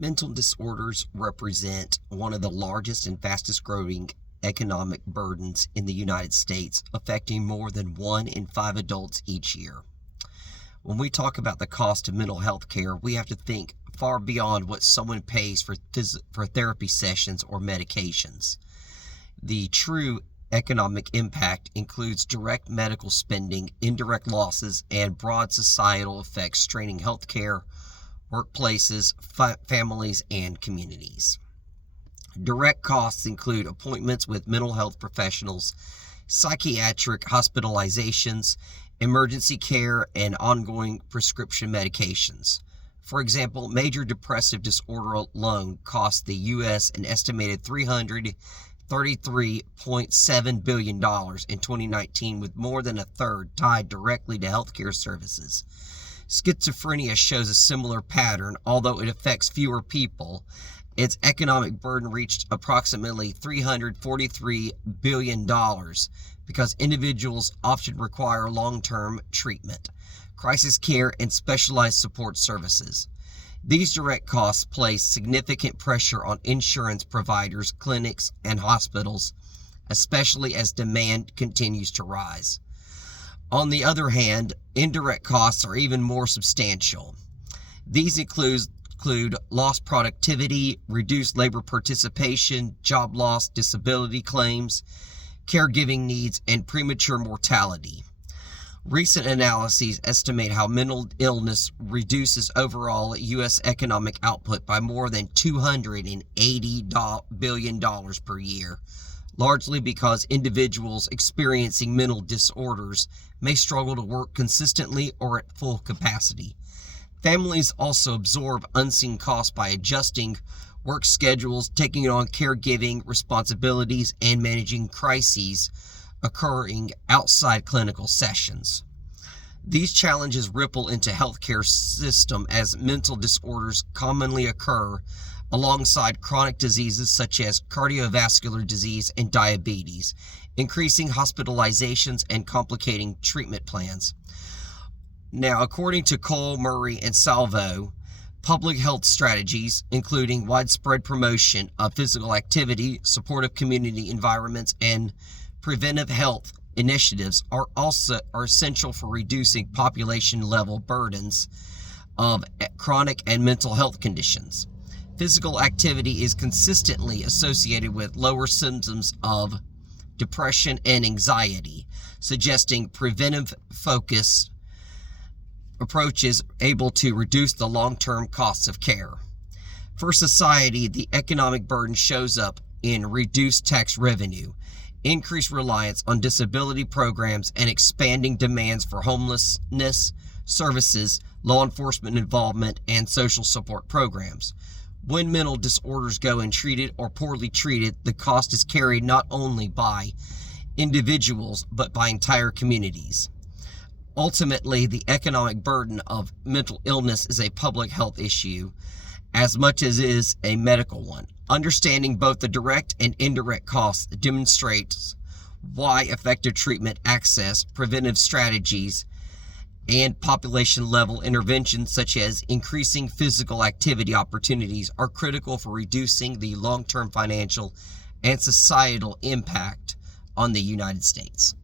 Mental disorders represent one of the largest and fastest growing economic burdens in the United States, affecting more than 1 in 5 adults each year. When we talk about the cost of mental health care, we have to think far beyond what someone pays for therapy sessions or medications. The true economic impact includes direct medical spending, indirect losses, and broad societal effects straining healthcare, workplaces, families, and communities. Direct costs include appointments with mental health professionals, psychiatric hospitalizations, emergency care, and ongoing prescription medications. For example, major depressive disorder alone cost the U.S. an estimated $333.7 billion in 2019, with more than a third tied directly to healthcare services. Schizophrenia shows a similar pattern, although it affects fewer people. Its economic burden reached approximately $343 billion because individuals often require long-term treatment, crisis care, and specialized support services. These direct costs place significant pressure on insurance providers, clinics, and hospitals, especially as demand continues to rise. On the other hand, indirect costs are even more substantial. These include lost productivity, reduced labor participation, job loss, disability claims, caregiving needs, and premature mortality. Recent analyses estimate how mental illness reduces overall U.S. economic output by more than $280 billion per year, largely because individuals experiencing mental disorders may struggle to work consistently or at full capacity. Families also absorb unseen costs by adjusting work schedules, taking on caregiving responsibilities, and managing crises occurring outside clinical sessions. These challenges ripple into healthcare system as mental disorders commonly occur alongside chronic diseases such as cardiovascular disease and diabetes, increasing hospitalizations and complicating treatment plans. Now, according to Cole, Murray, and Salvo, public health strategies, including widespread promotion of physical activity, supportive community environments, and preventive health initiatives are essential for reducing population-level burdens of chronic and mental health conditions. Physical activity is consistently associated with lower symptoms of depression and anxiety, suggesting preventive focus approaches able to reduce the long-term costs of care. For society, the economic burden shows up in reduced tax revenue, increased reliance on disability programs, and expanding demands for homelessness services, law enforcement involvement, and social support programs. When mental disorders go untreated or poorly treated, the cost is carried not only by individuals but by entire communities. Ultimately, the economic burden of mental illness is a public health issue as much as it is a medical one. Understanding both the direct and indirect costs demonstrates why effective treatment access, preventive strategies, and population-level interventions such as increasing physical activity opportunities are critical for reducing the long-term financial and societal impact on the United States.